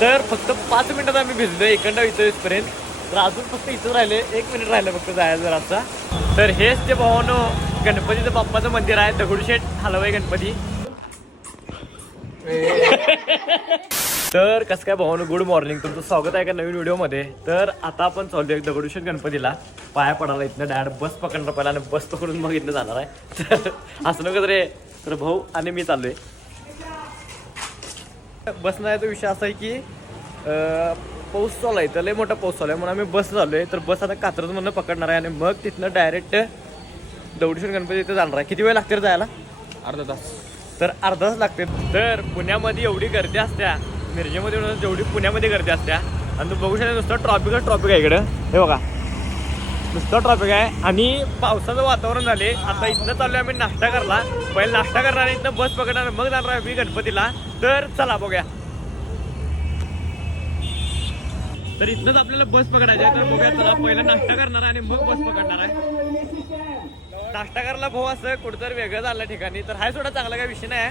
तर फक्त पाच मिनिटात आम्ही भिजलोय इकडनं इथं इथपर्यंत. तर अजून फक्त इथंच राहिले एक मिनिट राहिलं फक्त जायचं जराचा तर हेच ते भावानो गणपतीचं बाप्पाचं मंदिर आहे. दगडूशेठ हलवाई गणपती. तर कसं काय भावानो गुड मॉर्निंग तुमचं स्वागत आहे का नवीन व्हिडिओमध्ये? तर आता आपण चाललोय दगडूशेठ गणपतीला. पाया पडायला इथनं डायरेक्ट बस पकडणार पहिला आणि बस पकडून मग इथनं जाणार आहे. तर असं नको रे. तर भाऊ आणि मी चाललोय. बस तो विषय असा आहे की पाऊस चालू आहे तर लय मोठा पाऊस चालू आहे. म्हणून आम्ही बस चालू आहे तर बस आता कात्रजमधनं पकडणार आहे आणि मग तिथनं डायरेक्ट दौडेश्वर गणपती इथं जाणार आहे. किती वेळ लागते जायला? अर्धा तास. तर अर्धा तास लागते. तर पुण्यामध्ये एवढी गर्दी असत्या मिरजेमध्ये जेवढी पुण्यामध्ये गर्दी असत्या आणि तू बघू शकता नुसतं ट्रॉफिकच ट्रॉफिक आहे इकडं. हे बघा. नुसतं ट्रॉफिक आहे. आणि पावसाचं वातावरण झाले. आता इथनं चाललो आम्ही नाश्ता करला पहिला नाश्ता करणार आणि इथनं बस पकडणार. मग जाणार आहे मी गणपतीला. तर चला बघूया. तर इथनंच आपल्याला बस पकडायची आहे. तर बघूया चला पहिला नाश्ता करणार आहे आणि मग बस पकडणार आहे. नाश्ता करायला भाऊ असं कुठंतरी वेगळं झालं ठिकाणी. तर हाय थोडा चांगला काही विषय नाही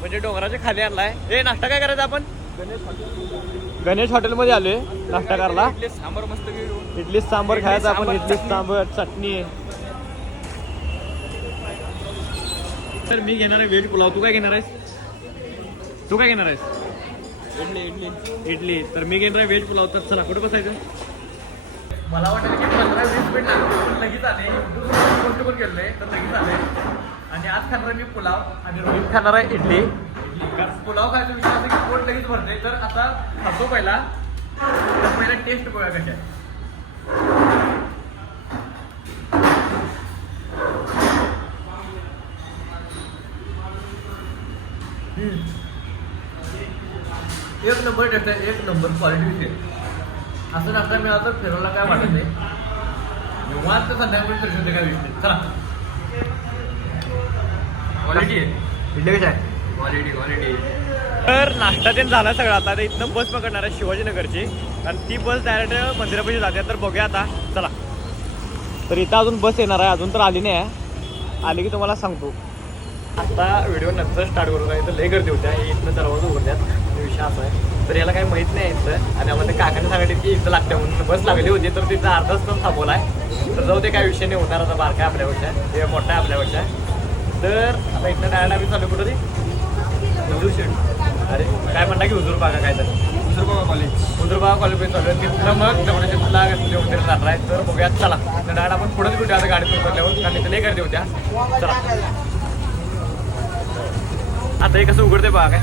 म्हणजे डोंगराच्या खाली आणलाय. हे नाश्ता काय करायचा आपण? गणेश हॉटेलमध्ये आलोय नाश्ता करायला. सांबार मस्त इडली सांबर खायचं आपण इडली चटणी. सांबर चटणी. तर मी घेणार आहे व्हेज पुलाव. तू काय घेणार आहेस? तू काय घेणार आहेस? इडली इडली. इडली. तर मी घेणार आहे व्हेज पुलाव. तर चला कुठं बसायचं? मला वाटलं की पंधरा वीस मिनिट लागतील, पण लगेच आले. दुसरं गोष्ट पण केलंय तर लगेच आले. आणि आज खाणार आहे मी पुलाव. आणि रोहित खाणार आहे इडली. पुलाव खायचा पोट लगेच भरते तर आता खातो पहिला. पहिला टेस्ट बघा कशा. एक नंबर टेस्ट आहे एक नंबर क्वालिटी असं नाश्ता मिळाला तर फिरायला काय वाटत नाही. निवांत संध्याकाळी फिरू शकते काय विषय. चला. क्वालिटी आहे. क्वालिटी क्वालिटी तर नाश्ता ते झाला सगळं आता. आता इथनं बस पकडणार आहे शिवाजीनगरची. आणि ती बस डायरेक्ट मंदिरापाशी जाते. तर बघूया आता. चला. तर इथं अजून बस येणार आहे. अजून तर आली नाही आहे. आली की तुम्हाला सांगतो. आता व्हिडिओ नंतर स्टार्ट करू इथं लय गर्दी होत्या हे इथनं दरवाजा उघडण्यात विषय असा आहे. तर याला काही माहीत नाही इथं. आणि आम्हाला काकाने सांगितलं की इथं लागते म्हणून बस लागली होती. तर तिथं अर्धाच तास थांबवला आहे तर जाऊ ते काय विषय नाही होणार आता. बारका आपल्यापेक्षा. हे मोठा आहे आपल्यापेक्षा. तर आता इथनं डायरेक्ट आम्ही चालू कुठं ते शेड अरे काय म्हणता की हुजूर बागा काय तर? बघा कॉलेज हुजूर बागा कॉलेज चालू आहे तिथनं मग दगडूशेठला गणपती मंदिर जाणार आहे तर बघूया चला. तर डायरेक्ट आपण पुढेच भेटूया आता गाडीतून उतरल्यावर कारण इथं लय गर्दी होत्या चला. आता हे कसं उघडते बघा काय?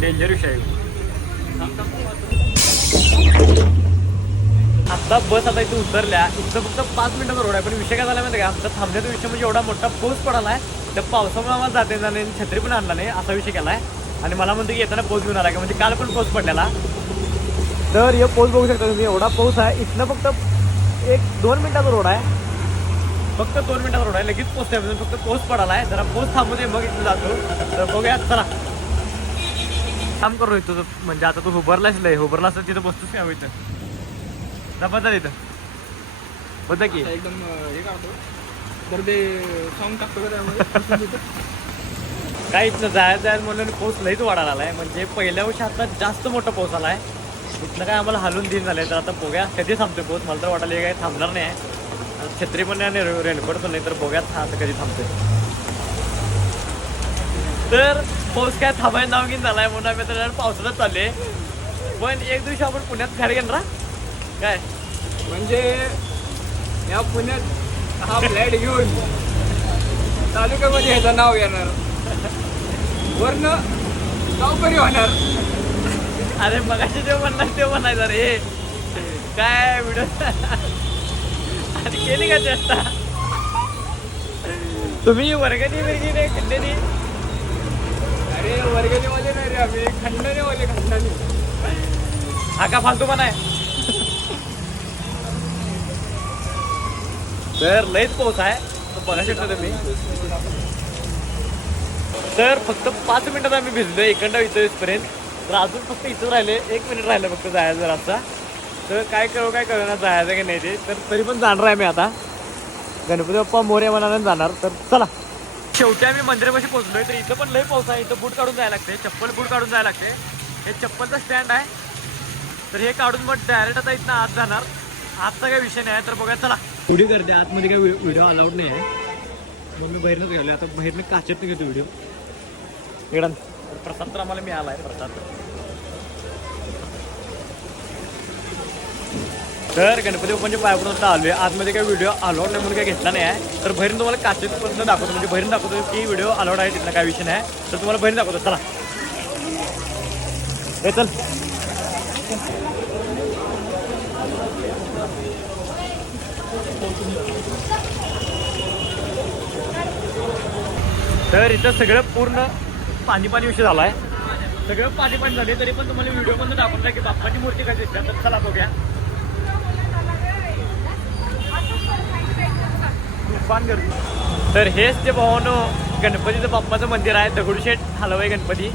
डेंजर विषय. आहे आता बस आता इथे उतरल्या इथं फक्त पाच मिनिटाचा रोड आहे पण विषय काय झाला माहिती आहे का? आमचा थांबण्याचा विषय म्हणजे एवढा मोठा पाऊस पडाला आहे त्या पावसामुळे आम्हाला जाते जाणे छत्री पण आणला नाही असा विषय केला आहे आणि मला म्हणतो की येताना पाऊस घेऊन आला का? म्हणजे काल पण पाऊस पडलेला. तर हे पाऊस बघू शकता तुम्ही एवढा पाऊस आहे. इथनं फक्त एक दोन मिनिटाचा रोड आहे. फक्त दोन मिनिटाचा रोड आहे. लगेच पोहोचते म्हणजे फक्त पाऊस पडाला आहे जरा पाऊस थांबू दे मग इथं जातो. तर बघूया चला. काम करू इथं म्हणजे आता तू उभारलाच लय. उभारला असतं तिथं बसतोस काय इथं? बदल इथं. होतं की? एकदम हे काढतो तर ते सॉन्ग टाकतो का त्यामध्ये? काय इथनं जायचं जायचं म्हणून पाऊस लईच वाढायला आहे म्हणजे पहिल्या वर्षी आता जास्त मोठा पाऊस आलाय. इथलं काय आम्हाला हलून दिन झालंय. तर आता बघूया. कधी थांबतोय पाऊस? मला तर वाटायला हे थांबणार नाही आहे. छत्री पण नाही आणि रेनकोट पण नाही. तर बघूयात आता कधी थांबतोय. तर पाऊस काय थांबायला नाव घेऊन झालाय म्हणून आम्ही तर पावसाळ्यात चालले पण एक दिवशी आपण पुण्यात खायला घेणार काय? म्हणजे या पुण्यात हा फ्लॅट घेऊन तालुक्यामध्ये ह्याचं नाव येणार. वरनं गावकरी होणार. अरे मगाशी जे म्हणणार ते म्हणायचं रे काय व्हिडिओ? आणि केली का चेष्टा? तुम्ही वर्गणी बिरगीने खंडेनी अरे वर्गणीवाले नाही रे आम्ही खंडाने वाले खंडाने हा का फालतू पण आहे. तर लयच पाऊस आहे. तो बघा शकता तुम्ही. तर फक्त पाच मिनिटात आम्ही भिजलो एकंडा इथं इथपर्यंत. तर अजून फक्त इथं राहिले एक मिनिट राहिलं फक्त जायचं रातचा तर काय करू काय करू ना जायचं की नाही ते. तर तरी पण जाणार आहे मी आता. गणपती बाप्पा मोरे मनानं जाणार. तर चला. शेवटी आम्ही मंदिरापाशी पोहोचलोय तर इथं पण लय पाऊस आहे. इथं बूट काढून जायला लागते चप्पल बूट काढून जायला लागते हे चप्पलचं स्टँड आहे. तर हे काढून मग डायरेक्ट आता इथनं आत जाणार. आजचा काही विषय नाही तर बघा चला. पुढे गर्दी आतमध्ये काही व्हिडिओ अलाउड नाही आहे. मग मी बाहेरनंच गेलो आता बाहेरनं काचेत घेतो व्हिडिओ. इकडं. प्रसाद तर आम्हाला मिळाला आहे प्रसाद. तर गणपती बाप्पांच्या पायाकडून आलो आहे आतमध्ये काही व्हिडिओ अलाउड नाही म्हणून काही घेतला नाही आहे. तर बाहेरून तुम्हाला काचेपर्यंत दाखवतो. म्हणजे बाहेरून दाखवतो की व्हिडिओ अलाउड आहे तिथला काय विषय नाही तर तुम्हाला बाहेरून दाखवतो. चला. हे चल. तर इथं सगळं पूर्ण पाणी पाणी विषय झाला आहे सगळं पाणी पाणी झाले तरी पण तुम्हाला व्हिडिओ पण दाखवला की बाप्पाची मूर्ती कशी दिसते. तर चला बघूया. तुफान गर्दी. तर हेच ते भावानो गणपतीचं बाप्पाचं मंदिर आहे दगडूशेठ हलवाई गणपती.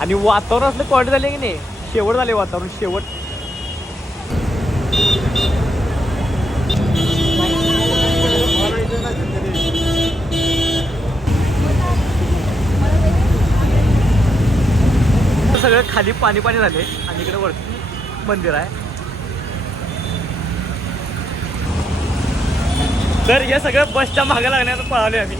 आणि वातावरण असलं क्वालिटी झाले की नाही? शेवट झाले वातावरण शेवट. सगळं खाली पाणी पाणी झाले आणि इकडे वरती मंदिर आहे. तर या सगळ्या बसच्या मागे लागण्याचं पळाले आम्ही.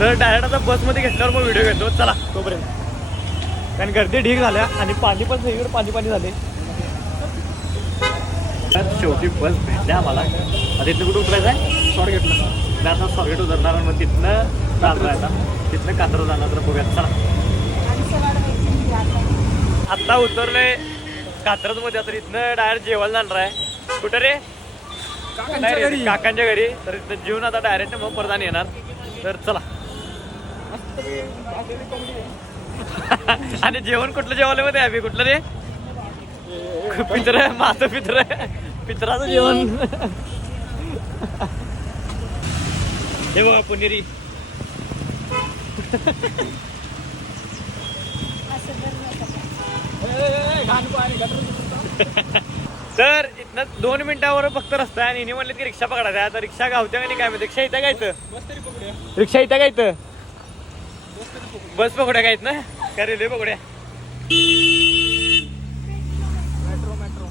तर डायरेक्ट आता बसमध्ये घेतल्यावर मग व्हिडिओ घेतो. चला तोपर्यंत. कारण गर्दी ढीक झाल्या आणि पाणी पण सगळीकडे पाणी पाणी झाले शेवटी बस भेटल्या आम्हाला. आता इथनं कुठं उतरायचं आहे स्वारगेटला आता स्वारगेट उतरणार आणि मग तिथनं आहे आता. तिथनं कात्र जाणार तर बघूयात. चला. आत्ता उतरलोय कात्रजमध्ये आता इथनं डायरेक्ट जेवायला जाणार आहे. कुठं रे? काकांच्या नाही. काकांच्या घरी. तर इथं जेवून आता डायरेक्ट मग आणि येणार. तर चला. आणि जेवण कुठलं जेवलं मध्ये आम्ही कुठलं रे? पित्र माझं पित्र पित्राचं जेवण. हे बघा पुणेरी तर इथनं दोन मिनिटावर फक्त रस्ता आहे आणि म्हणलं की रिक्षा पकडायचा आता रिक्षा गावत्या का नाही काय माहिती? रिक्षा इथं काय रिक्षा इथं काय इथं? बस पकड्या काय ना का रेल्वे पकड्या? मेट्रो मेट्रो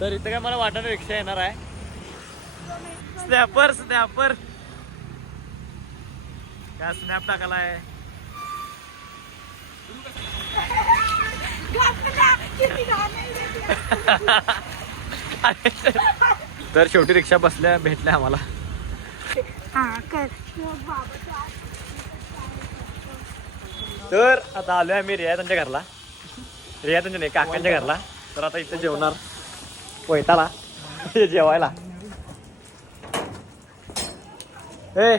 तर इथं काय मला वाटत रिक्षा येणार आहे. स्नॅपर स्नॅपर काय स्नॅप टाकालाय? तर शेवटी रिक्षा बसल्या भेटल्या आम्हाला. तर आता आलोय आम्ही रिया त्यांच्या घरला. रिया त्यांच्या नाही काकांच्या घरला. तर आता इथे जेवणार. वैताला. जेवायला. ए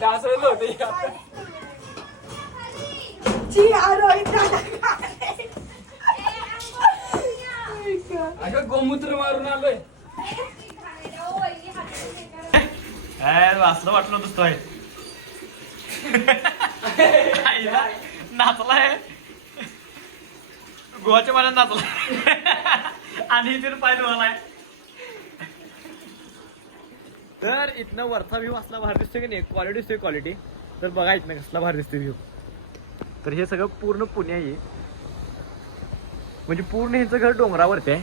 डासळलं होते अगं गोमूत्र मारून आलोय काय वाटलं नव्हतं तो आहे नाचलाय गोवाच्या मला नाचलाय. आणि इथे पाय धुवालाय तर इथनं वरचा व्ह्यू असला भारी दिसतोय की नाही? क्वालिटी दिसतोय क्वालिटी तर बघा इथनं कसला भारी दिसतोय व्ह्यू तर हे सगळं पूर्ण पुणे आहे. म्हणजे पूर्ण ह्याचं घर डोंगरावरती आहे.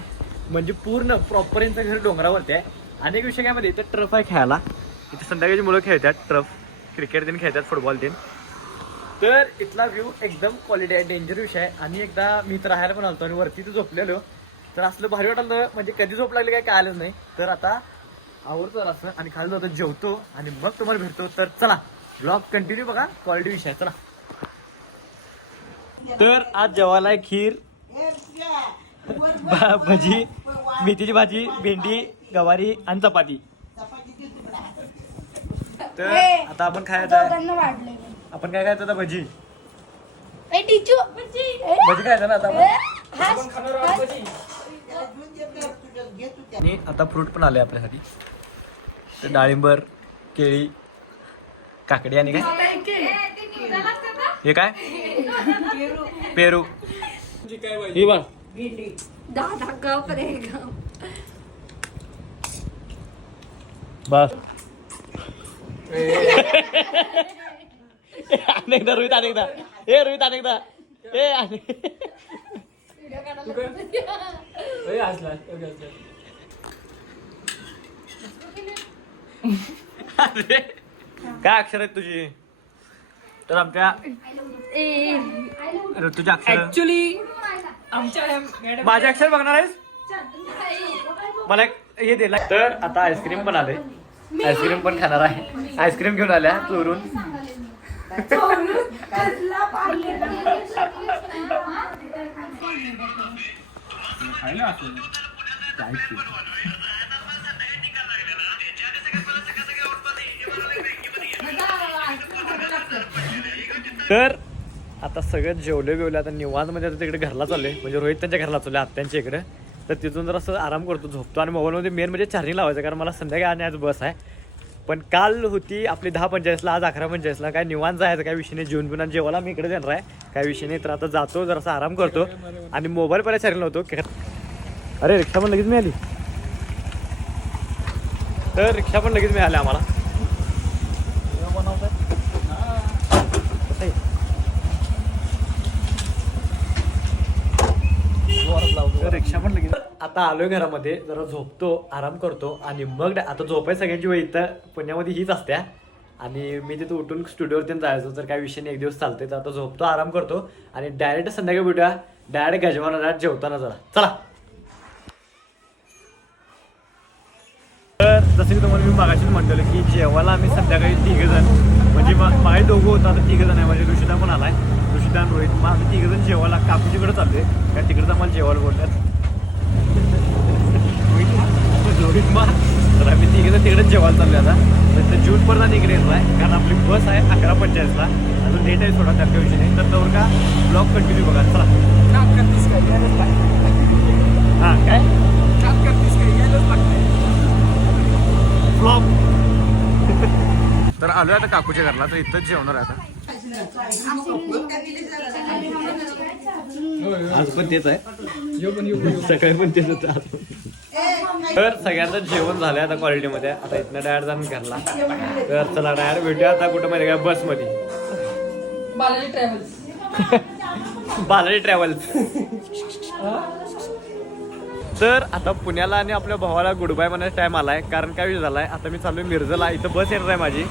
म्हणजे पूर्ण प्रॉपर यांचं घर डोंगरावरती आहे. अनेक विषय काय मध्ये इथं ट्रफ आहे खेळायला. इथे संध्याकाळची मुलं खेळतात ट्रफ क्रिकेट दिन खेळतात फुटबॉल दिन तर इथला व्ह्यू एकदम क्वालिटी आहे डेंजर विषय आहे. आणि एकदा मी तर राहायला पण आलतो आणि वरती तर झोपलेलो. तर असलं भारी वाटलं म्हणजे कधी झोप लागली काय आलं नाही. तर आता आवडतो असं आणि खाली जातो जेवतो आणि मग तुम्हाला भेटतो. तर चला ब्लॉग कंटिन्यू बघा. क्वालिटी विषय चला. तर आज जेवायला आहे खीर. भजी मेथीची भाजी भेंडी गवारी आणि चपाती. तर आता आपण खायचं आपण काय खायचं आता भजी? भजी. खायचं ना आता आपण? आपण खाणार आहोत भजी. आणि आता फ्रूट पण आले आपल्यासाठी. तर डाळिंबर केळी काकडी आणि काय? हे काय? पेरू. ही बघ. बस. अनेकदा रोहित अनेकदा. ए रोहित अनेकदा. ए अने तू काय ए, हसला ओके, हसला. अरे, काय अक्षर आहेत तुझी? तर आमच्या ए ऋतूचे अक्षर ऍक्च्युली आमच्या मॅडम माझे अक्षर बघणार आहेस? मला एक हे दिला तर आता आईस्क्रीम पण आले. आईस्क्रीम पण खाणार आहे. आईस्क्रीम घेऊन आल्या चोरून. खायला तर आता सगळं जेवले बिवले आता निवांत म्हणजे आता तिकडे घरला चालले म्हणजे रोहित त्यांच्या घरला चालले आत्यांच्या इकडे. तर तिथून जर असं आराम करतो झोपतो आणि मोबाईलमध्ये मेन म्हणजे चार्जिंग लावायचं कारण मला संध्याकाळी आणि आज बस आहे. पण काल होती आपली दहा पंचेचाळीसला आज अकरा पंचेचाळीसला काय निवांत जायचं काय विषय नाही जेवण बिवून जेवायला मी इकडे जाणार आहे. काय विषय नाही तर आता जातो जरासा आराम करतो. आणि मोबाईल पहिला चार्जिंग लावतो. अरे रिक्षा पण लगेच मिळाली. तर रिक्षा पण लगेच मिळाली आम्हाला कसं आहे? तर रिक्षा पण लगेच. आता आलोय घरामध्ये जरा झोपतो आराम करतो आणि मग आता झोपाय सगळ्यांची वेळ इथं पुण्यामध्ये हीच असत्या आणि मी तिथं उठून स्टुडिओवरती जायचो तर काय विषय नाही एक दिवस चालते तर आता झोपतो आराम करतो आणि डायरेक्ट संध्याकाळी भेटूया. डायरेक्ट गजमाना जेवताना जरा. चला. तर जसं की तुम्हाला मी मागाशीच म्हटलेलं की जेवायला आम्ही संध्याकाळी तिघ जण म्हणजे माझे दोघं होतं आता तिघ जण आहे म्हणजे ऋषिदा पण आलाय. आणि रोहित मग आम्ही जण जेवायला काकूजीकडे चाललोय कारण तिकडचं आम्हाला जेवायला बोलण्यात रोहित मा तर आम्ही जण तिकडेच जेवायला चाललोय आता. तर जून पर्यंत इकडे येतो आहे कारण आपली बस आहे अकरा पंचाळीसला अजून लेट आहे थोडा त्या विषय नाही. तर त्यावर का ब्लॉग कंटिन्यू बघा. चला. काम करतीस काय यायलाच लागतंय. हां काय. फ्लॉप तर आलोय आता काकूच्या घरला तर इथंच जेवणार आहे आता. आज पण तेच आहे. सकाळी पण तेच होतं. तर सगळ्यांचं जेवण झालंय आता क्वालिटीमध्ये. आता इथनं डायरेक्ट जाऊन घरला. तर चला डायरेक्ट भेटूया आता कुठं माहिती का? बसमध्ये. बालाजी ट्रॅव्हल्स. बालाजी ट्रॅव्हल्स. तर आता पुण्याला आणि आपल्या भावाला गुड बाय म्हणायचा टाइम आलाय. कारण काय विषय झालाय? आता मी चाललोय मिरजला. इथं बस येणार आहे माझी.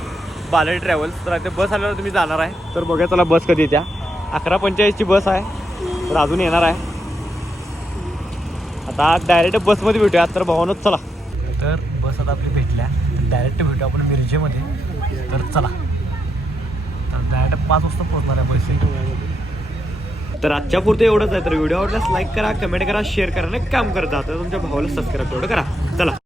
बालाजी ट्रॅव्हल्स. तर आता बस आल्यावर तुम्ही जाणार आहे. तर बघा चला बस कधी येत्या. अकरा पंचेचाळीसची बस आहे. तर अजून येणार आहे. आता डायरेक्ट बसमध्ये भेटूया. तर भावानच चला. तर बस आता आपली भेटल्या. डायरेक्ट भेटू आपण मिरजेमध्ये. तर चला. तर डायरेक्ट पाच वाजता पोहोचणार आहे बस. तर आजच्या पुरतं एवढंच आहे. तर व्हिडिओ आवडल्यास लाईक करा कमेंट करा शेअर करा आणि काम करता. तर तुमच्या भावाला सबस्क्राईब तेवढं करा. चला.